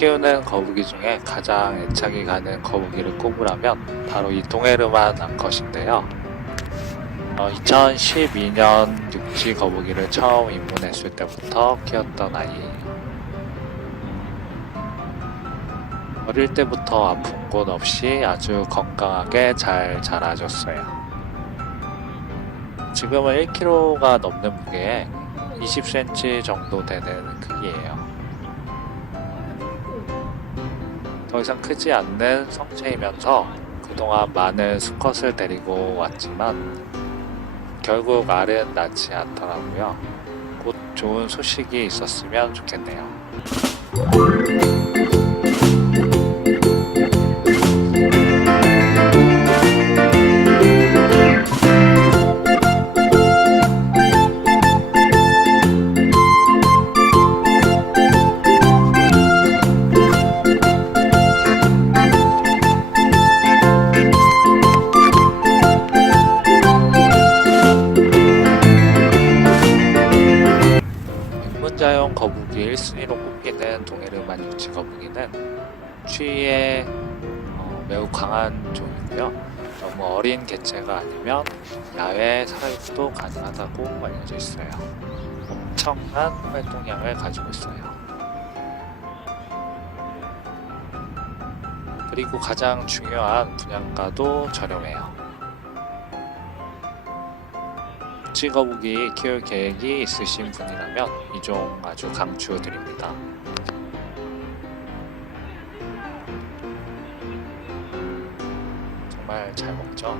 키우는 거북이 중에 가장 애착이 가는 거북이를 꼽으라면 바로 이 동해르만 암컷인데요. 2012년 육지 거북이를 처음 입문했을 때부터 키웠던 아이예요. 어릴 때부터 아픈 곳 없이 아주 건강하게 잘 자라줬어요. 지금은 1kg가 넘는 무게에 20cm 정도 되는 크기예요. 더 이상 크지 않는 성체이면서 그동안 많은 수컷을 데리고 왔지만 결국 알은 낳지 않더라고요. 곧 좋은 소식이 있었으면 좋겠네요. 입문자용 거북이 1순위로 꼽히는 동해르만 육지 거북이는 추위에 어, 매우 강한 종이고요. 너무 어린 개체가 아니면 야외 사육도 가능하다고 알려져 있어요. 엄청난 활동량을 가지고 있어요. 그리고 가장 중요한 분양가도 저렴해요. 찌거북이 키울 계획이 있으신 분이라면 이 종 아주 강추드립니다. 정말 잘 먹죠?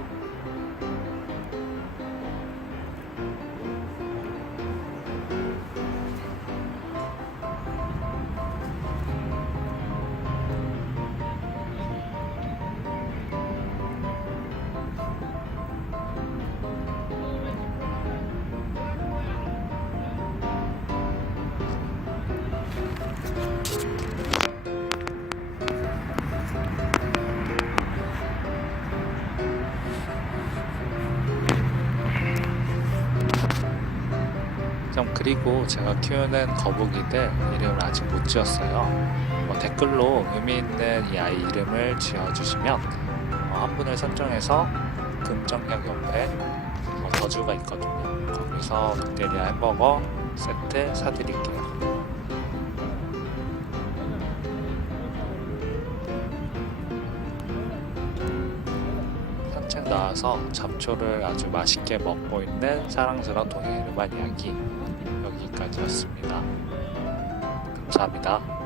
좀 그리고 제가 키우는 거북이들 이름을 아직 못 지었어요. 뭐 댓글로 의미 있는 이 아이 이름을 지어주시면 어, 한 분을 선정해서 금정역 옆에 어, 거주가 있거든요. 거기서 롯데리아 햄버거 세트 사드릴게요. 산책 나와서 잡초를 아주 맛있게 먹고 있는 사랑스러운 동해르만 이야기 여기까지였습니다. 감사합니다.